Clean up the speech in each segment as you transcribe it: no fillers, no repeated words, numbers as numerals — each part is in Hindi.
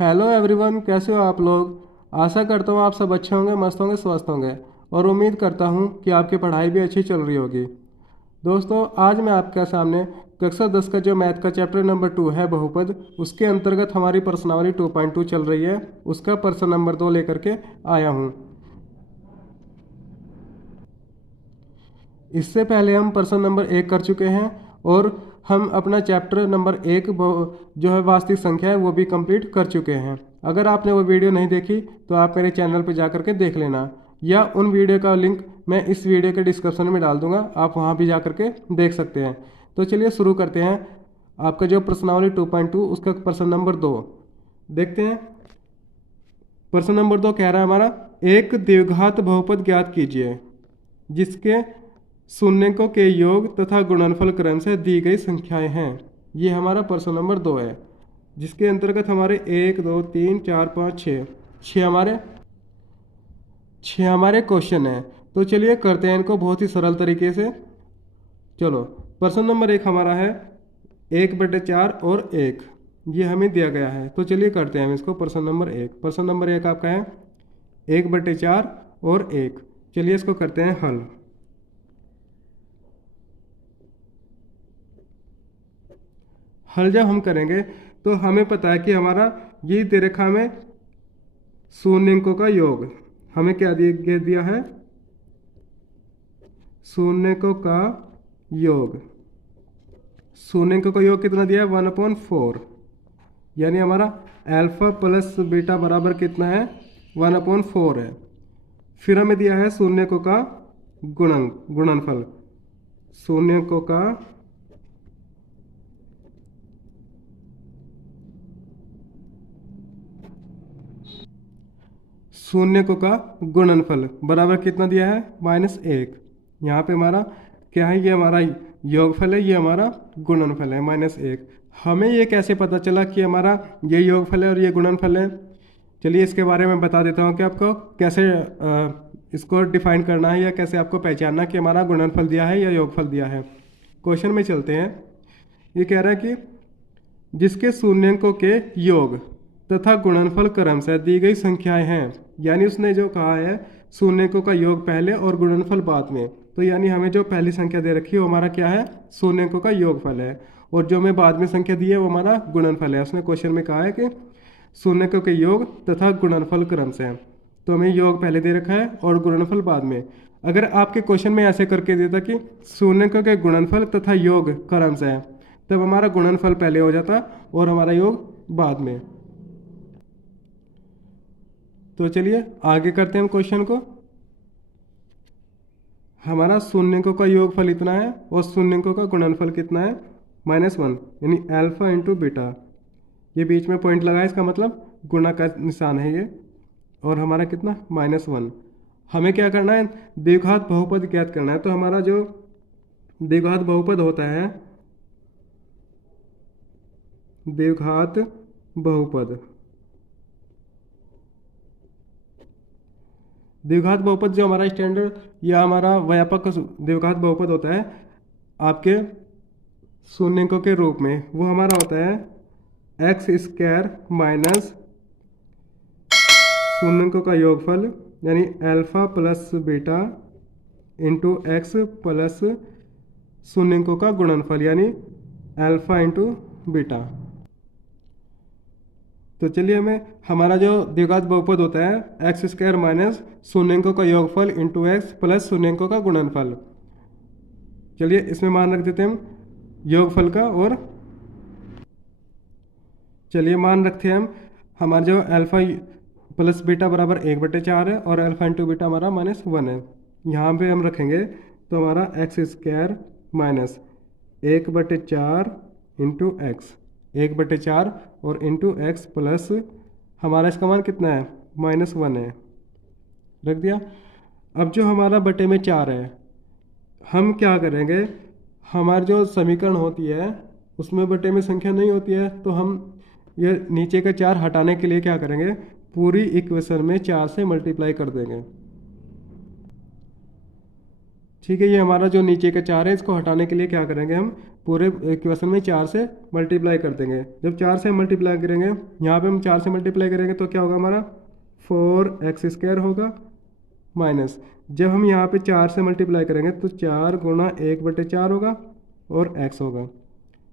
हेलो एवरीवन, कैसे हो आप लोग। आशा करता हूँ आप सब अच्छे होंगे, मस्त होंगे, स्वस्थ होंगे और उम्मीद करता हूँ कि आपकी पढ़ाई भी अच्छी चल रही होगी। दोस्तों, आज मैं आपके सामने कक्षा 10 का जो मैथ का चैप्टर नंबर 2 है बहुपद, उसके अंतर्गत हमारी प्रश्नावली 2.2 चल रही है, उसका प्रश्न नंबर 2 लेकर के आया हूँ। इससे पहले हम प्रश्न नंबर 1 कर चुके हैं और हम अपना चैप्टर नंबर 1 जो है वास्तविक संख्या है वो भी कंप्लीट कर चुके हैं। अगर आपने वो वीडियो नहीं देखी तो आप मेरे चैनल पर जा करके देख लेना, या उन वीडियो का लिंक मैं इस वीडियो के डिस्क्रिप्शन में डाल दूंगा, आप वहाँ भी जा करके देख सकते हैं। तो चलिए शुरू करते हैं। आपका जो प्रश्नावली 2.2 उसका प्रश्न नंबर 2 देखते हैं। प्रश्न नंबर 2 कह रहा है हमारा, एक द्विघात बहुपद ज्ञात कीजिए जिसके शून्यकों के योग तथा गुणनफल क्रम से दी गई संख्याएं हैं। ये हमारा प्रश्न नंबर 2 है, जिसके अंतर्गत हमारे 1 2 3 4 5 6 छः हमारे क्वेश्चन हैं। तो चलिए करते हैं इनको बहुत ही सरल तरीके से। चलो, प्रश्न नंबर 1 हमारा है 1/4 और 1, ये हमें दिया गया है। तो चलिए करते हैं हम इसको। प्रश्न नंबर 1, प्रश्न नंबर 1 आपका है 1/4 और 1। चलिए इसको करते हैं हल। हल जब हम करेंगे तो हमें पता है कि हमारा ये दे रखा में शून्यकों का योग हमें क्या दिया है, शून्यकों का योग। शून्यकों का योग कितना दिया है, 1/4, यानी हमारा अल्फा प्लस बीटा बराबर कितना है, 1/4 है। फिर हमें दिया है शून्यकों का गुणनफल। शून्यकों का शून्यकों का गुणनफल बराबर कितना दिया है, -1। यहाँ पे हमारा क्या है, ये हमारा योगफल है, ये हमारा गुणनफल है, -1। हमें ये कैसे पता चला कि हमारा ये योगफल है और ये गुणनफल है। चलिए इसके बारे में बता देता हूँ कि आपको कैसे इसको डिफाइन करना है या कैसे आपको पहचानना कि हमारा गुणनफल दिया है या योगफल दिया है। क्वेश्चन में चलते हैं। ये कह रहा है कि जिसके शून्यकों के योग तथा गुणनफल क्रम से दी गई संख्याएं हैं, यानी उसने जो कहा है शून्यकों का योग पहले और गुणनफल बाद में, तो यानी हमें जो पहली संख्या दे रखी है वो हमारा क्या है, शून्यकों का योगफल है, और जो हमें बाद में संख्या दी है वो हमारा गुणनफल है। उसने क्वेश्चन में कहा है कि शून्यकों के योग तथा गुणनफल क्रम से, तो हमें योग पहले दे रखा है और गुणनफल बाद में। अगर आपके क्वेश्चन में ऐसे करके देता कि शून्यकों के गुणनफल तथा योग क्रम से, तब हमारा गुणनफल पहले हो जाता और हमारा योग बाद में। तो चलिए आगे करते हैं हम क्वेश्चन को। हमारा शून्यकों का योगफल इतना है और शून्यकों का गुणनफल कितना है, -1, यानी अल्फा इंटू बीटा। ये बीच में पॉइंट लगा है, इसका मतलब गुणा का निशान है ये, और हमारा कितना, -1। हमें क्या करना है, द्विघात बहुपद ज्ञात करना है। तो हमारा जो द्विघात बहुपद होता है, द्विघात बहुपद, द्विघात बहुपद जो हमारा स्टैंडर्ड या हमारा व्यापक द्विघात बहुपद होता है आपके शून्यकों के रूप में, वो हमारा होता है x² माइनस शून्यकों का योगफल, यानी alpha plus beta into X plus शून्यकों का गुणनफल, यानी अल्फा इंटू बीटा। तो चलिए हमें हमारा जो द्विघात बहुपद होता है x² माइनस शून्यकों का योगफल इंटू एक्स प्लस शून्यकों का गुणनफल, चलिए इसमें मान रख देते हैं हम योगफल का, और चलिए मान रखते हैं हम हमारा जो अल्फा प्लस बीटा बराबर 1/4 है और अल्फा इंटू बीटा हमारा -1 है। यहाँ पे हम रखेंगे तो हमारा x² माइनस 1/4 इंटू एक्स, 1/4 और इंटू एक्स प्लस हमारा इसका मान कितना है, -1 है, रख दिया। अब जो हमारा बटे में 4 है, हम क्या करेंगे, हमारी जो समीकरण होती है उसमें बटे में संख्या नहीं होती है, तो हम ये नीचे का 4 हटाने के लिए क्या करेंगे, पूरी इक्वेशन में 4 से मल्टीप्लाई कर देंगे। ठीक है, ये हमारा जो नीचे का 4 है इसको हटाने के लिए क्या करेंगे, हम पूरे इक्वेशन में 4 से मल्टीप्लाई कर देंगे। जब 4 से मल्टीप्लाई करेंगे, यहाँ पे हम 4 से मल्टीप्लाई करेंगे तो क्या होगा हमारा 4x² होगा, माइनस जब हम यहाँ पे 4 से मल्टीप्लाई करेंगे तो 4 गुणा 1/4 होगा और x होगा।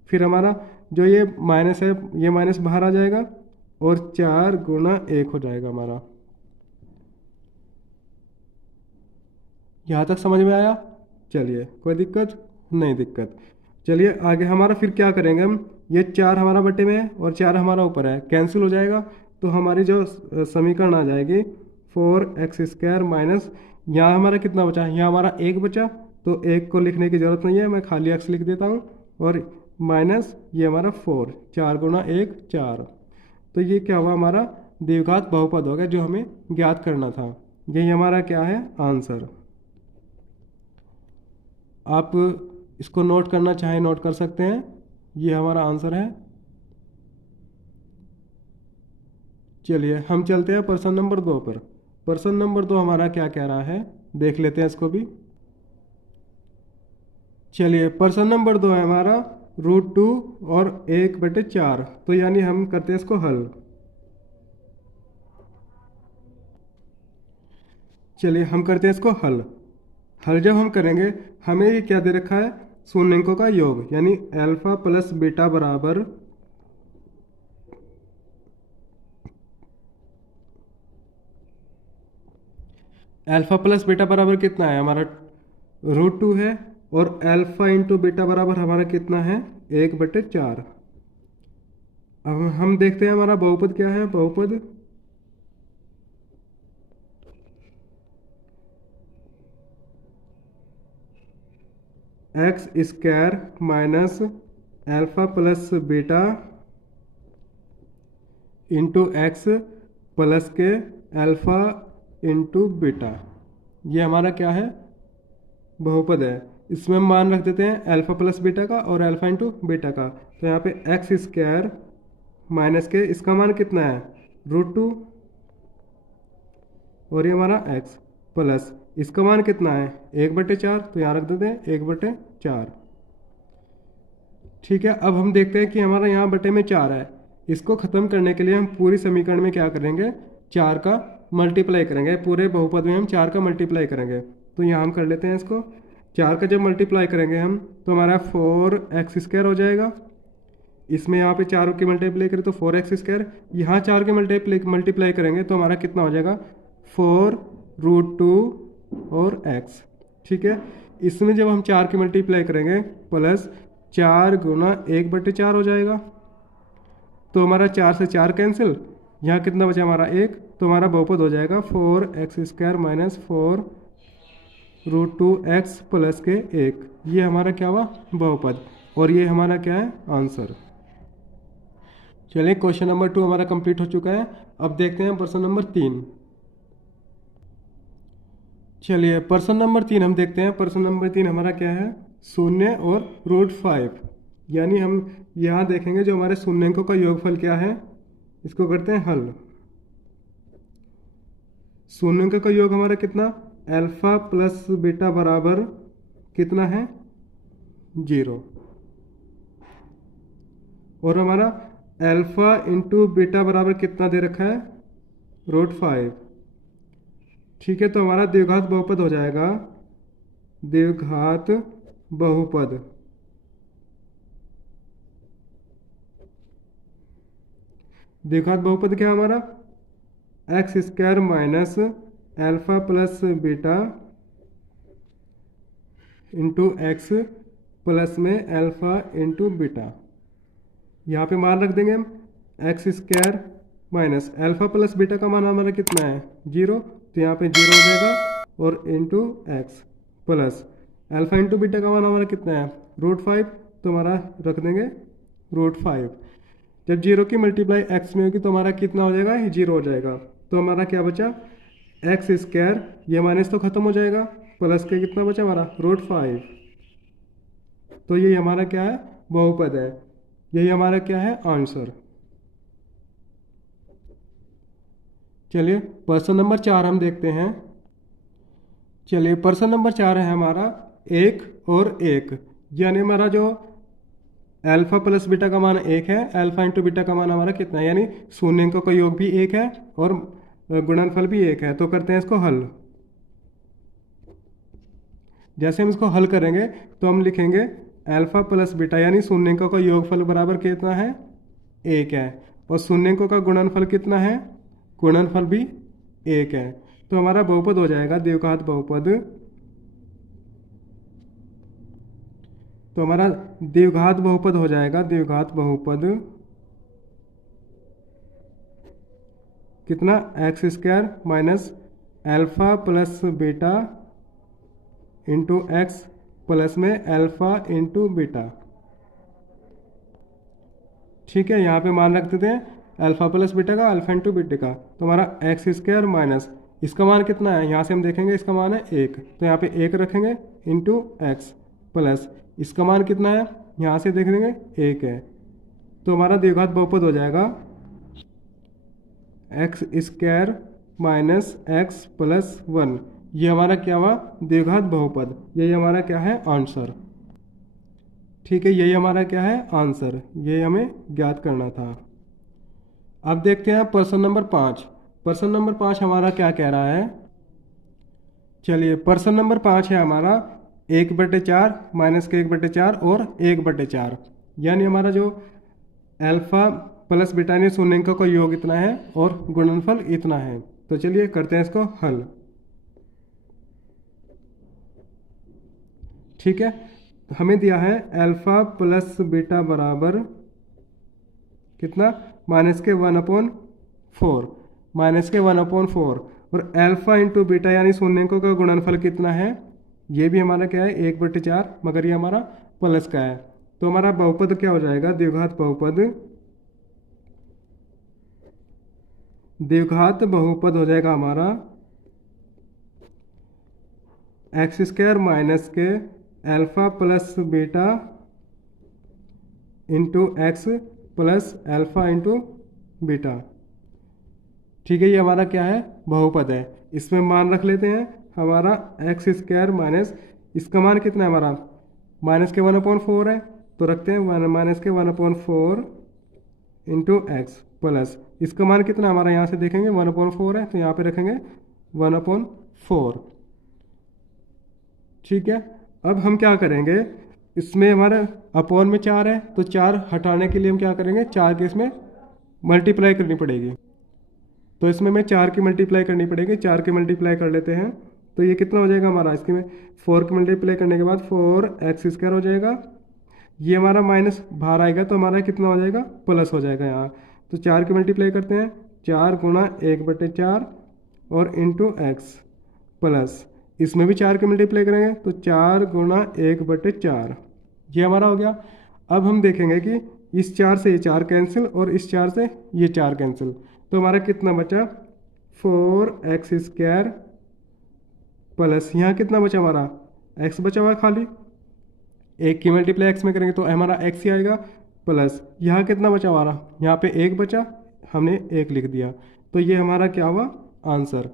फिर हमारा जो ये माइनस है, ये माइनस बाहर आ जाएगा और 4 गुणा 1 हो जाएगा हमारा। यहाँ तक समझ में आया? चलिए, कोई दिक्कत नहीं दिक्कत। चलिए आगे हमारा फिर क्या करेंगे हम, ये 4 हमारा बटे में है और 4 हमारा ऊपर है, कैंसिल हो जाएगा तो हमारी जो समीकरण आ जाएगी 4x² माइनस, यहाँ हमारा कितना बचा, यहाँ हमारा 1 बचा, तो 1 को लिखने की ज़रूरत नहीं है, मैं खाली x लिख देता हूँ, और माइनस ये हमारा 4, 4 गुणा 1 4। तो ये क्या हुआ, हमारा द्विघात बहुपद हो गया जो हमें ज्ञात करना था। यही हमारा क्या है, आंसर। आप इसको नोट करना चाहें नोट कर सकते हैं, ये हमारा आंसर है। चलिए हम चलते हैं प्रश्न नंबर 2 पर। प्रश्न नंबर 2 हमारा क्या कह रहा है, देख लेते हैं इसको भी। चलिए प्रश्न नंबर 2 है हमारा √2 और 1/4, तो यानी हम करते हैं इसको हल। चलिए हम करते हैं इसको हल। हल जब हम करेंगे, हमें ये क्या दे रखा है, शून्यंकों का योग, यानी अल्फा प्लस बीटा बराबर कितना है हमारा, √2 है, और अल्फा इंटू बीटा बराबर हमारा कितना है, 1/4। अब हम देखते हैं हमारा बहुपद क्या है, बहुपद x² minus alpha plus beta into X plus के अल्फा इंटू बीटा, ये हमारा क्या है, बहुपद है। इसमें हम मान रख देते हैं अल्फा प्लस बीटा का और अल्फा इंटू बीटा का। तो यहाँ पे x² माइनस के, इसका मान कितना है, √2, और ये हमारा x प्लस इसका मान कितना है, 1/4, तो यहाँ रख देते हैं 1/4। ठीक है, अब हम देखते हैं कि हमारा यहाँ बटे में 4 है। इसको ख़त्म करने के लिए हम पूरी समीकरण में क्या करेंगे, 4 का मल्टीप्लाई करेंगे, पूरे बहुपद में हम 4 का मल्टीप्लाई करेंगे। तो यहाँ हम कर लेते हैं इसको, 4 का जब मल्टीप्लाई करेंगे हम तो हमारा 4x² हो जाएगा। इसमें यहाँ पे 4 की मल्टीप्लाई करें तो 4x², यहाँ 4 के मल्टीप्लाई करेंगे तो हमारा कितना हो जाएगा, 4√2 और x। ठीक है, इसमें जब हम 4 की मल्टीप्लाई करेंगे प्लस 4 गुना 1/4 हो जाएगा, तो हमारा 4 से 4 कैंसिल, यहाँ कितना बचा हमारा 1, तो हमारा बहुपद हो जाएगा 4x² माइनस 4√2x प्लस के 1। ये हमारा क्या हुआ, बहुपद, और ये हमारा क्या है, आंसर। चलिए क्वेश्चन नंबर 2 हमारा कंप्लीट हो चुका है। अब देखते हैं प्रश्न नंबर 3। चलिए प्रश्न नंबर 3 हम देखते हैं। प्रश्न नंबर 3 हमारा क्या है, 0 और √5, यानी हम यहाँ देखेंगे जो हमारे शून्यंकों का योगफल क्या है, इसको करते हैं हल। शून्यंकों का योग हमारा कितना, अल्फा प्लस बीटा बराबर कितना है, 0, और हमारा अल्फा इंटू बीटा बराबर कितना दे रखा है, √5। ठीक है, तो हमारा द्विघात बहुपद हो जाएगा, द्विघात बहुपद। द्विघात बहुपद क्या है हमारा, x² minus alpha plus beta into X plus में अल्फा इंटू बीटा। यहाँ पे मान रख देंगे हम, x² minus alpha plus beta का मान हमारा कितना है, 0, तो यहाँ पे 0 हो जाएगा, और into X plus alpha into beta का मान हमारा कितना है, √5, तो हमारा रख देंगे √5। जब 0 की मल्टीप्लाई x में होगी तो हमारा कितना हो जाएगा, 0 हो जाएगा। तो हमारा क्या बचा, x², ये माइनस तो खत्म हो जाएगा, प्लस के कितना बचा हमारा, √5। तो ये हमारा क्या है, बहुपद है, यही हमारा क्या है, आंसर। चलिए प्रश्न नंबर 4 हम देखते हैं। चलिए प्रश्न नंबर 4 है हमारा 1 और 1, यानी हमारा जो अल्फा प्लस बीटा का मान 1 है, अल्फा इंटू बीटा का मान हमारा कितना है, यानी शून्य अंकों का योग भी 1 है और गुणनफल भी 1 है। तो करते हैं इसको हल। जैसे हम इसको हल करेंगे तो हम लिखेंगे अल्फा प्लस बीटा यानी शून्य अंकों का योगफल बराबर कितना है, 1 है, और शून्य अंकों का गुणनफल कितना है, गुणनफल भी 1 है। तो हमारा बहुपद हो जाएगा द्विघात बहुपद। तो हमारा द्विघात बहुपद हो जाएगा, द्विघात बहुपद कितना, x square minus alpha plus beta into X plus में अल्फा इंटू बीटा। ठीक है, यहाँ पे मान रख देते हैं अल्फा प्लस बीटा का, अल्फा इंटू बीटा का। तो हमारा एक्स स्क्वायर माइनस इसका मान कितना है, यहाँ से हम देखेंगे इसका मान है 1, तो यहाँ पे 1 रखेंगे इंटू एक्स प्लस इसका मान कितना है, यहाँ से देख लेंगे 1 है। तो हमारा द्विघात बहुपद हो जाएगा x square minus x plus 1। ये हमारा क्या हुआ, द्विघात बहुपद। यही हमारा क्या है, आंसर। ठीक है, यही हमारा क्या है, आंसर। ये हमें ज्ञात करना था। अब देखते हैं प्रश्न नंबर 5। प्रश्न नंबर 5 हमारा क्या कह रहा है। चलिए, प्रश्न नंबर 5 है हमारा 1/4 माइनस के 1/4 और 1/4, यानी हमारा जो अल्फा प्लस बीटा यानी शून्य अंकों का योग इतना है और गुणनफल इतना है। तो चलिए करते हैं इसको हल। ठीक है, हमें दिया है अल्फा प्लस बीटा बराबर कितना, माइनस के 1/4, माइनस के 1/4, और अल्फा इंटू बीटा यानी शून्य अंकों का गुणनफल कितना है, ये भी हमारा क्या है 1/4, मगर ये हमारा प्लस का है। तो हमारा बहुपद क्या हो जाएगा, द्विघात बहुपद, द्विघात बहुपद हो जाएगा हमारा एक्स स्क्वायर माइनस के alpha plus beta into X plus alpha into beta. ठीक है, ये हमारा क्या है, बहुपद है। इसमें मान रख लेते हैं हमारा एक्स स्क्वायर माइनस इसका मान कितना है हमारा, माइनस के 1/4 है, तो रखते हैं माइनस के 1/4 इंटू एक्स प्लस इसका मान कितना हमारा, यहाँ से देखेंगे 1/4 है, तो यहाँ पे रखेंगे 1/4। ठीक है, अब हम क्या करेंगे, इसमें हमारा अपॉन में 4 है, तो 4 हटाने के लिए हम क्या करेंगे, 4 के इसमें मल्टीप्लाई करनी पड़ेगी। तो इसमें हमें 4 की मल्टीप्लाई करनी पड़ेगी, 4 की मल्टीप्लाई कर लेते हैं। तो ये कितना हो जाएगा हमारा, इसके में 4 की मल्टीप्लाई करने के बाद 4x² हो जाएगा। ये हमारा माइनस बाहर आएगा तो हमारा कितना हो जाएगा, प्लस हो जाएगा यहाँ। तो 4 की मल्टीप्लाई करते हैं, 4 गुणा 1/4 और इंटू एक्स प्लस इसमें भी 4 की मल्टीप्लाई करेंगे तो 4 गुणा 1/4, ये हमारा हो गया। अब हम देखेंगे कि इस 4 से ये 4 कैंसिल और इस 4 से ये 4 कैंसिल, तो हमारा कितना बचा, 4x² प्लस यहाँ कितना बचा हमारा, x बचा हुआ खाली, 1 की मल्टीप्लाई x में करेंगे तो हमारा x ही आएगा, प्लस यहाँ कितना बचा हमारा, यहाँ पे 1 बचा, हमने 1 लिख दिया। तो ये हमारा क्या हुआ, आंसर।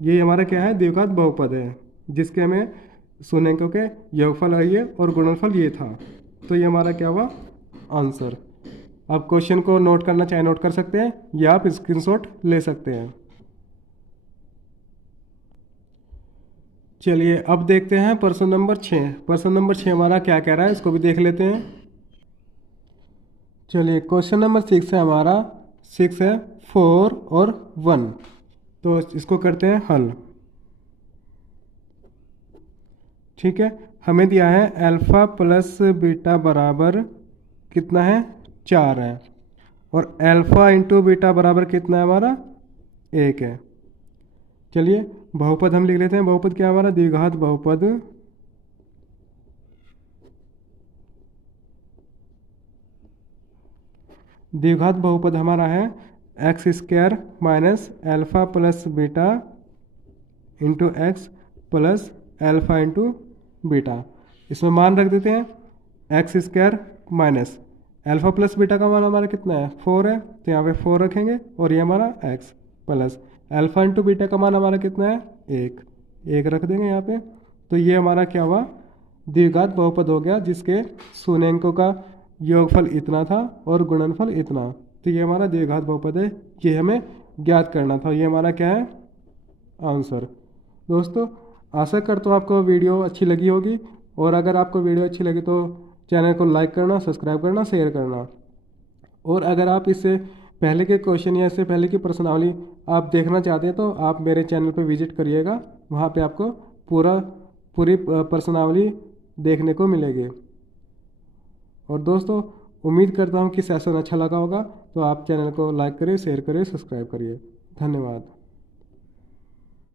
ये हमारा क्या है, द्विघात बहुपद है, जिसके हमें शून्य अंकों के योगफल आइए और गुणनफल ये था। तो ये हमारा क्या हुआ, आंसर। आप क्वेश्चन को नोट करना चाहे नोट कर सकते हैं या आप स्क्रीनशॉट ले सकते हैं। चलिए अब देखते हैं प्रश्न नंबर 6। प्रश्न नंबर 6 हमारा क्या कह रहा है, इसको भी देख लेते हैं। चलिए क्वेश्चन नंबर 6 है हमारा, 6 है 4 और 1, तो इसको करते हैं हल। ठीक है, हमें दिया है अल्फा प्लस बीटा बराबर कितना है, 4 है, और अल्फा इंटू बीटा बराबर कितना है हमारा, 1 है। चलिए बहुपद हम लिख लेते हैं। बहुपद क्या है हमारा, द्विघात बहुपद, द्विघात बहुपद हमारा है x² minus alpha plus beta into X plus alpha into beta. इसमें मान रख देते हैं x² minus alpha plus beta का मान हमारा कितना है, 4 है, तो यहाँ पे 4 रखेंगे, और ये हमारा x plus alpha into beta का मान हमारा कितना है, 1 रख देंगे यहाँ पे। तो ये हमारा क्या हुआ, द्विघात बहुपद हो गया, जिसके शून्य अंकों का योगफल इतना था और गुणनफल इतना। तो ये हमारा द्विघात बहुपद है, ये हमें ज्ञात करना था। ये हमारा क्या है, आंसर। दोस्तों आशा करता हूँ आपको वीडियो अच्छी लगी होगी, और अगर आपको वीडियो अच्छी लगी तो चैनल को लाइक करना, सब्सक्राइब करना, शेयर करना। और अगर आप इससे पहले के क्वेश्चन या इससे पहले की प्रश्नावली आप देखना चाहते हैं तो आप मेरे चैनल पर विजिट करिएगा, वहाँ पे आपको पूरी प्रश्नावली देखने को मिलेगी। और दोस्तों उम्मीद करता हूँ कि सेशन अच्छा लगा होगा, तो आप चैनल को लाइक करिए, शेयर करिए, सब्सक्राइब करिए। धन्यवाद।